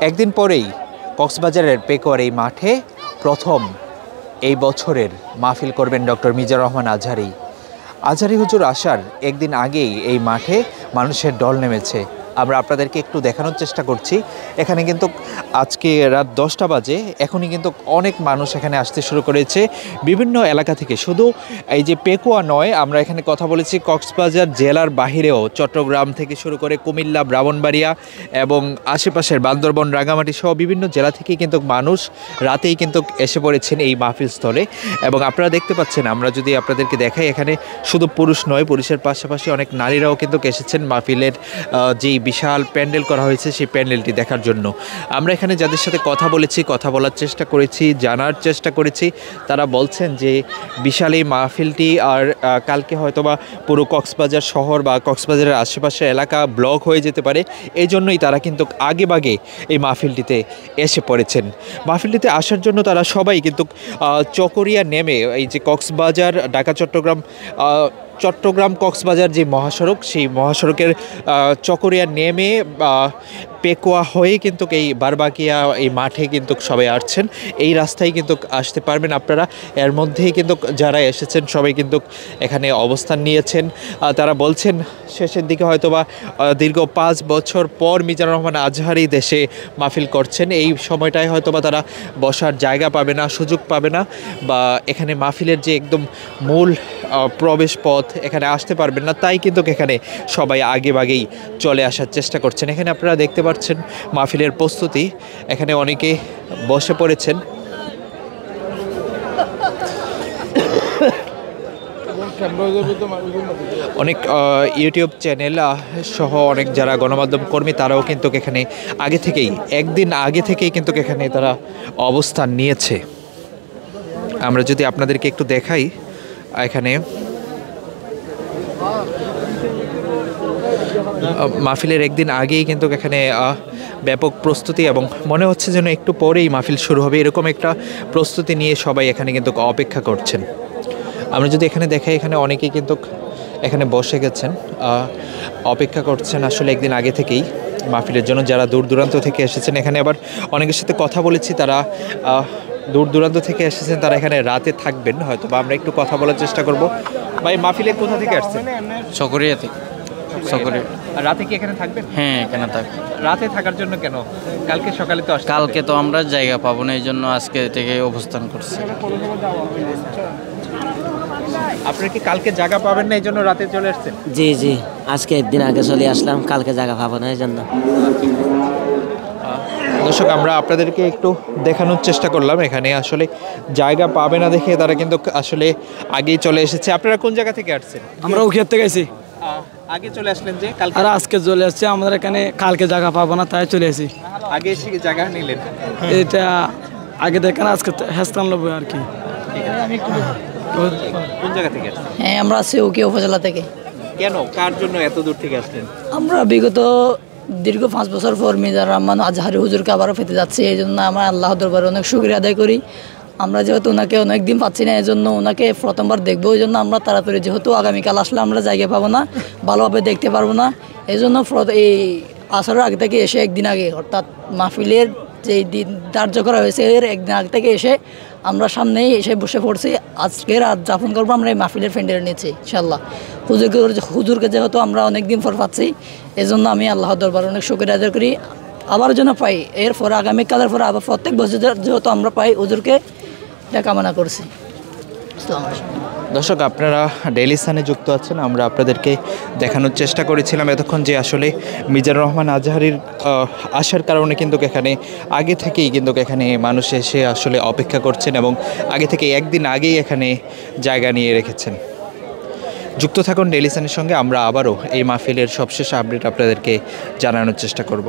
একদিন পরেই কক্সবাজারের পেকুয়ার এই মাঠে প্রথম এই বছরের মাহফিল করবেন ডক্টর মিজানুর রহমান আজহারী। আজহারী হুজুর আসার একদিন আগেই এই মাঠে মানুষের ঢল নেমেছে। আমরা আপনাদেরকে একটু দেখানোর চেষ্টা করছি। এখানে কিন্তু আজকে রাত 10টা বাজে, এখনই কিন্তু অনেক মানুষ এখানে আসতে শুরু করেছে বিভিন্ন এলাকা থেকে। শুধু এই যে পেকুয়া নয়, আমরা এখানে কথা বলেছি কক্সবাজার জেলার বাহিরেও চট্টগ্রাম থেকে শুরু করে কুমিল্লা, ব্রাহ্মণবাড়িয়া এবং আশেপাশের বান্দরবন, রাঙামাটি সহ বিভিন্ন জেলা থেকে কিন্তু মানুষ রাতেই কিন্তু এসে পড়েছেন এই মাহফিল স্থলে। এবং আপনারা দেখতে পাচ্ছেন, আমরা যদি আপনাদেরকে দেখাই, এখানে শুধু পুরুষ নয়, পুরুষের পাশাপাশি অনেক নারীরাও কিন্তু এসেছেন মাহফিলের যেই বিশাল প্যান্ডেল করা হয়েছে সেই প্যান্ডেলটি দেখার জন্য। আমরা এখানে যাদের সাথে কথা বলেছি, কথা বলার চেষ্টা করেছি, জানার চেষ্টা করেছি, তারা বলছেন যে বিশাল এই মাহফিলটি আর কালকে হয়তোবা পুরো কক্সবাজার শহর বা কক্সবাজারের আশেপাশের এলাকা ব্লক হয়ে যেতে পারে। এই জন্যই তারা কিন্তু আগেভাগে এই মাহফিলটিতে এসে পড়েছেন। মাহফিলটিতে আসার জন্য তারা সবাই কিন্তু চকরিয়া নেমে এই যে কক্সবাজার ঢাকা চট্টগ্রাম কক্সবাজার যে মহাসড়ক, সেই মহাসড়কের চকরিয়া নেমে পেকুয়া হয়ে কিন্তু এই বারবাকিয়া এই মাঠে কিন্তু সবাই আসছেন। এই রাস্তায় কিন্তু আসতে পারবেন আপনারা। এর মধ্যেই কিন্তু যারা এসেছেন সবাই কিন্তু এখানে অবস্থান নিয়েছেন। তারা বলছেন শেষের দিকে হয়তোবা দীর্ঘ 5 বছর পর মিজানুর রহমান আজহারী দেশে মাহফিল করছেন। এই সময়টায় হয়তোবা তারা বসার জায়গা পাবে না, সুযোগ পাবে না, বা এখানে মাহফিলের যে একদম মূল প্রবেশ পথ, এখানে আসতে পারবেন না। তাই কিন্তু এখানে সবাই আগেভাগেই চলে আসার চেষ্টা করছেন। এখানে আপনারা দেখতে পাচ্ছেন মাহফিলের প্রস্তুতি, এখানে অনেকে বসে পড়েছেন। অনেক ইউটিউব চ্যানেল সহ অনেক যারা গণমাধ্যম কর্মী, তারাও কিন্তু এখানে একদিন আগে থেকেই কিন্তু এখানে তারা অবস্থান নিয়েছে। আমরা যদি আপনাদেরকে একটু দেখাই, এখানে মাহফিলের একদিন আগেই কিন্তু এখানে ব্যাপক প্রস্তুতি, এবং মনে হচ্ছে যেন একটু পরেই মাহফিল শুরু হবে, এরকম একটা প্রস্তুতি নিয়ে সবাই এখানে কিন্তু অপেক্ষা করছেন। আমরা যদি এখানে দেখাই, এখানে অনেকেই কিন্তু এখানে বসে গেছেন, অপেক্ষা করছেন আসলে একদিন আগে থেকেই মাহফিলের জন্য। যারা দূর দূরান্ত থেকে এসেছেন, এখানে আবার অনেকের সাথে কথা বলেছি, তারা দূর দূরান্ত থেকে এসেছেন, তারা এখানে রাতে থাকবেন হয়তো, বা আমরা একটু কথা বলার চেষ্টা করব। ভাই, মাহফিলে কোথা থেকে আসছেন? চকরিয়া থেকে। চকরিয়া। আর রাতে কি এখানে থাকবেন? হ্যাঁ, এখানে থাক। রাতে থাকার জন্য কেন? কালকে সকালে তো আসতে কালকে তো আমরা জায়গা পাবো না, এই জন্য আজকে থেকে অবস্থান করছি। আপনারা কি কালকে জায়গা পাবেন না এই জন্য রাতে চলে আসছেন? জি জি, আজকে একদিন আগে চলে আসলাম, কালকে জায়গা পাবো না এই জন্য। দর্শক, আমরা আপনাদেরকে একটু দেখানোর চেষ্টা করলাম, এখানে আসলে জায়গা পাবে না দেখে তারা কিন্তু আসলে আগেই চলে এসেছে। আপনারা কোন জায়গা থেকে আসছেন? আমরা উখিয়ার থেকে আইছি। আগে চলে আসলেন যে কালকে? আর আজকে চলে আসছে, আমাদের এখানে কালকে জায়গা পাবো না, তাই চলে আসি। আগে এসে জায়গা নিলেন? এটা আগে দেখেন, আজকে হেস্তান লব আর কি। কোন জায়গা থেকে আসছেন? হ্যাঁ, আমরা আছি উখিয়া উপজেলা থেকে। কেন, কার জন্য এত দূর থেকে আসলেন? আমরা বিগত দীর্ঘ 5 বছর পর মিজানুর রহমান আজহারী হুজুরকে আবারও পেতে যাচ্ছি। এই জন্য আমরা আল্লাহ দরবারে অনেক শুকরিয়া আদায় করি। আমরা যেহেতু ওনাকে অনেকদিন পাচ্ছি না, এই জন্য ওনাকে প্রথমবার দেখবো, ওই জন্য আমরা তাড়াতাড়ি, যেহেতু আগামীকাল আসলে আমরা জায়গা পাবো না, ভালোভাবে দেখতে পারবো না, এই জন্য এই আসরের আগে থেকে এসে একদিন আগে, অর্থাৎ মাহফিলের যেই দিন ধার্য করা হয়েছে এর একদিন আগে থেকে এসে আমরা সামনেই এসে বসে পড়ছি। আজকে রাত যাপন করবো আমরা এই মাহফিলের ফ্যান্ডেলের নিচে ইনশাল্লাহ। হুজুরকে যেহেতু আমরা অনেকদিন পর পাচ্ছি, এই জন্য আমি আল্লাহ দরবার অনেক শুকরিয়া আদায় করি। আবার যেন পাই, এরপরে আগামীকালের পরে আবার প্রত্যেক বছর যেহেতু আমরা পাই, হুজুরকে এটা কামনা করছি। দর্শক, আপনারা ডেইলি সানে যুক্ত আছেন। আমরা আপনাদেরকে দেখানোর চেষ্টা করেছিলাম এতক্ষণ যে আসলে মিজানুর রহমান আজহারীর আসার কারণে কিন্তু এখানে আগে থেকেই কিন্তু এখানে মানুষ এসে আসলে অপেক্ষা করছেন, এবং আগে থেকে একদিন আগেই এখানে জায়গা নিয়ে রেখেছেন। যুক্ত থাকুন ডেইলি সানের সঙ্গে। আমরা আবারও এই মাহফিলের সবশেষ আপডেট আপনাদেরকে জানানোর চেষ্টা করব।